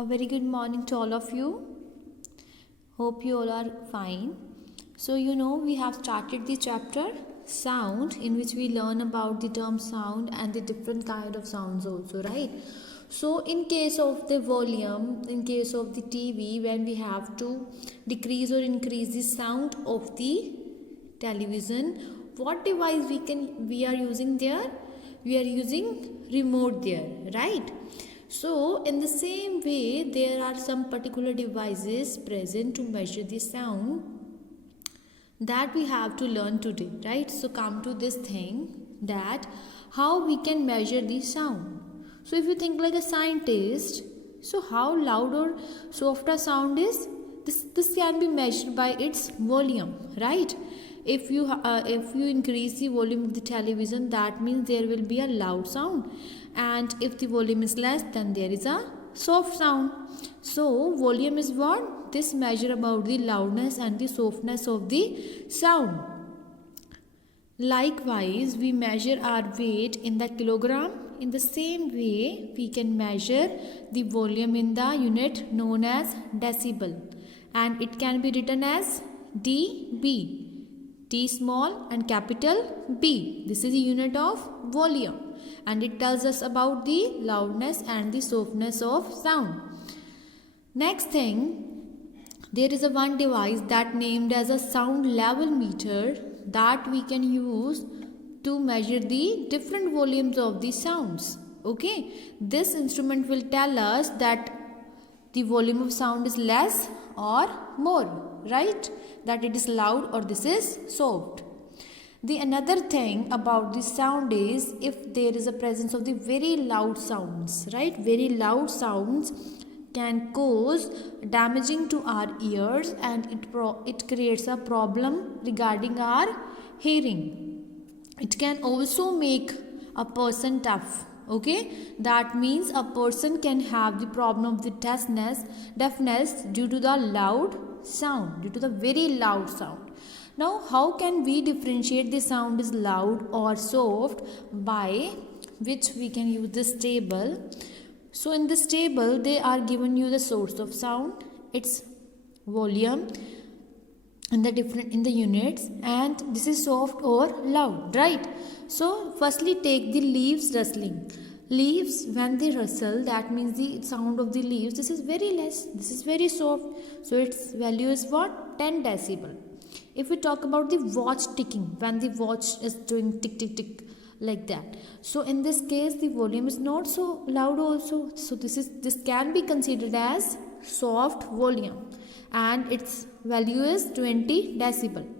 A very good morning to all of you. Hope you all are fine. So, we have started the chapter sound, in which we learn about the term sound and the different kind of sounds also, right? So, in case of the volume, in case of the TV, when we have to decrease or increase the sound of the television, what device we are using there? We are using remote there, right? So, in the same way, there are some particular devices present to measure the sound that we have to learn today, right? So, come to this thing that how we can measure the sound. So, if you think like a scientist, so how loud or soft a sound is, this can be measured by its volume, right? If you increase the volume of the television, that means there will be a loud sound, and if the volume is less, then there is a soft sound. So volume is what? This measure about the loudness and the softness of the sound. Likewise, we measure our weight in the kilogram. In the same way, we can measure the volume in the unit known as decibel, and it can be written as dB. T small and capital B. This is a unit of volume, and it tells us about the loudness and the softness of sound. Next thing, there is a one device that named as a sound level meter that we can use to measure the different volumes of the sounds. Okay, this instrument will tell us that the volume of sound is less or more, right? That it is loud or this is soft. The another thing about the sound is if there is a presence of the very loud sounds, right? Very loud sounds can cause damaging to our ears, and it creates a problem regarding our hearing. It can also make a person deaf. Okay, that means a person can have the problem of the deafness due to the loud sound, due to the very loud sound. Now, how can we differentiate the sound is loud or soft? By which we can use this table. So in this table, they are given you the source of sound, its volume, and in the units, and this is soft or loud, right? So firstly, take the leaves rustling. Leaves, when they rustle, that means the sound of the leaves, this is very less, this is very soft, so its value is what? 10 decibel. If we talk about the watch ticking, when the watch is doing tick tick tick like that, so in this case the volume is not so loud also, so this can be considered as soft volume, and its value is 20 decibel.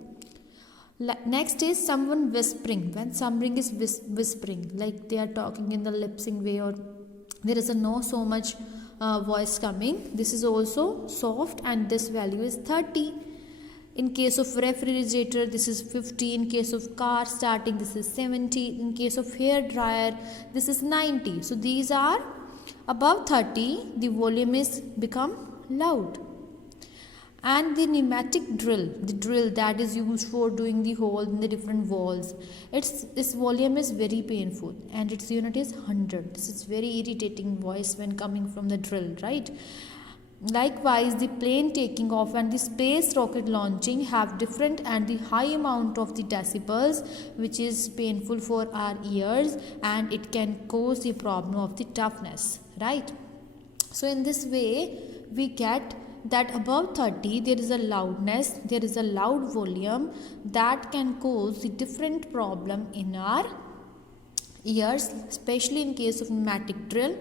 Next is someone whispering. When someone is whispering, like they are talking in the lip sync way, or there is no so much voice coming, this is also soft, and this value is 30. In case of refrigerator, this is 50. In case of car starting, this is 70. In case of hair dryer, this is 90. So these are above 30. The volume is become loud. And the pneumatic drill, the drill that is used for doing the hole in the different walls, its volume is very painful, and its unit is 100. This is very irritating voice when coming from the drill, right? Likewise, the plane taking off and the space rocket launching have different and the high amount of the decibels, which is painful for our ears, and it can cause the problem of the toughness, right? So in this way, we get that above 30 there is a loudness, there is a loud volume that can cause the different problem in our ears, especially in case of pneumatic drill,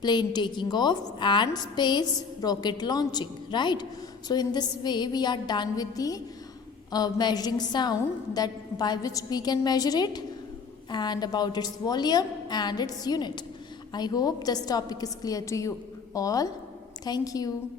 plane taking off, and space rocket launching, right? So in this way we are done with the measuring sound, that by which we can measure it, and about its volume and its unit. I hope this topic is clear to you all. Thank you.